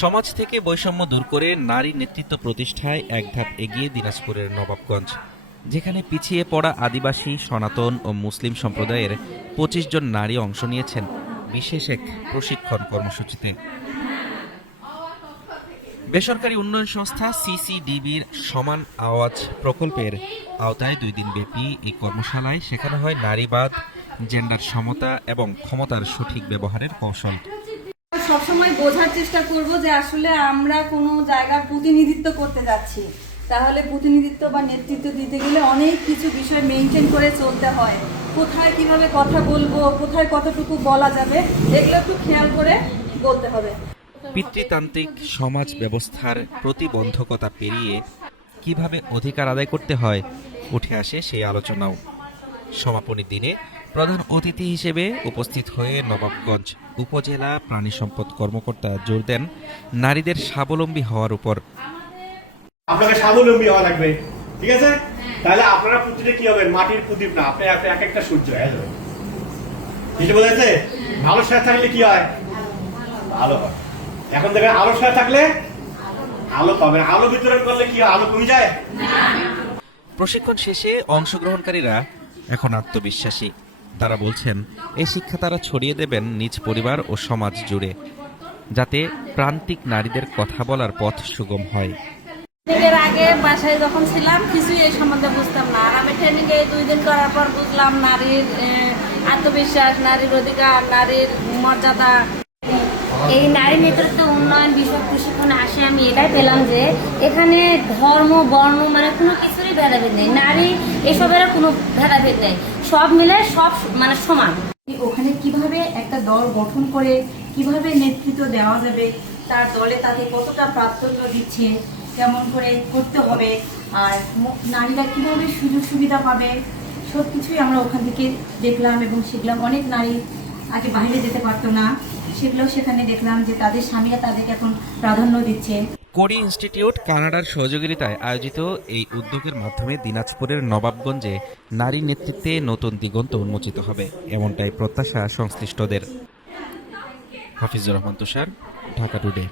সমাজ থেকে বৈষম্য দূর করে নারী নেতৃত্ব প্রতিষ্ঠায় এক ধাপ এগিয়ে দিনাজপুরের নবাবগঞ্জ, যেখানে পিছিয়ে পড়া আদিবাসী, সনাতন ও মুসলিম সম্প্রদায়ের ২৫ জন নারী অংশ নিয়েছেন বিশেষ এক প্রশিক্ষণ কর্মসূচিতে। বেসরকারি উন্নয়ন সংস্থা সিসিডিবির সমান আওয়াজ প্রকল্পের আওতায় ২ দিনব্যাপী এই কর্মশালায় শেখানো হয় নারীবাদ, জেন্ডার সমতা এবং ক্ষমতার সঠিক ব্যবহারের কৌশল। সবসময় বোঝার চেষ্টা করব যে আসলে আমরা কোনো জায়গার প্রতিনিধিত্ব করতে যাচ্ছি, তাহলে প্রতিনিধিত্ব বা নেতৃত্ব দিতে গেলে অনেক কিছু বিষয় মেনটেন করে চলতে হয়। কোথায় কিভাবে কথা বলবো, কোথায় কতটুকু বলা যাবে, এগুলো একটু খেয়াল করে বলতে হবে। পিতৃতান্ত্রিক সমাজ ব্যবস্থার প্রতিবন্ধকতা পেরিয়ে কিভাবে অধিকার আদায় করতে হয় উঠে আসে সেই আলোচনাও। সমাপনী দিনে প্রধান অতিথি হিসেবে উপস্থিত হয়ে নবাবগঞ্জ উপজেলা প্রাণী সম্পদ কর্মকর্তা জোর দেন নারীদের স্বাবলম্বী হওয়ার উপর। আপনাকে স্বাবলম্বী হওয়া লাগবে, ঠিক আছে? তাহলে আপনারা প্রতিটা কি হবেন? মাটির প্রদীপ না, আপনি এক একটা সূর্য হয়ে যাবেন। বুঝতে পেরেছে? আলোর সাথে থাকলে কি হয়? আলো হয়। এখন দেখেন আলোর সাথে থাকলে আলো পাবেন, আলো বিতরণ করলে কি হয়? আলো কমে যায়। প্রশিক্ষণ শেষে অংশগ্রহণকারীরা এখন আত্মবিশ্বাসী। তারা বলছেন এই শিক্ষা তারা ছড়িয়ে দেবেন নিজ পরিবার ও সমাজ জুড়ে, যাতে প্রান্তিক নারীদের কথা বলার পথ সুগম হয়। এর আগে বাসায় যখন ছিলাম কিছুই এই সম্বন্ধে বুঝতাম না, আর আমি ট্রেনিংয়ে 2 দিন করার পর বুঝলাম নারীর আত্মবিশ্বাস, নারীর অধিকার, নারীর মর্যাদা। এই নারী নেতৃত্ব উন্নয়ন বিষয়ক প্রশিক্ষণে আসে আমি এটাই পেলাম যে এখানে ধর্ম, বর্ণ মানে কোনো কিছুরই ভেদাভেদ নেই, নারী এসবের কোনো ভেদাভেদ নেই, সব মিলে সব মানে সমান। ওখানে কিভাবে একটা দল গঠন করে কিভাবে নেতৃত্ব দেওয়া যাবে, তার দলে তাকে কতটা প্রাধান্য দিচ্ছে, কেমন করে করতে হবে, আর নারীরা কিভাবে সুযোগ সুবিধা পাবে, সব কিছুই আমরা ওখান থেকে দেখলাম এবং শিখলাম। অনেক নারী আগে বাইরে যেতে পারতো না, সেগুলো সেখানে দেখলাম যে তাদের স্বামীরা তাদেরকে এখন প্রাধান্য দিচ্ছে। কোরি ইনস্টিটিউট কানাডার সহযোগিতায় আয়োজিত এই উদ্যোগের মাধ্যমে দিনাজপুরের নবাবগঞ্জে নারী নেতৃত্বে নতুন দিগন্ত উন্মোচিত হবে, এমনটাই প্রত্যাশা সংশ্লিষ্টদের। হাফিজুর রহমান তুষার, ঢাকা টুডে।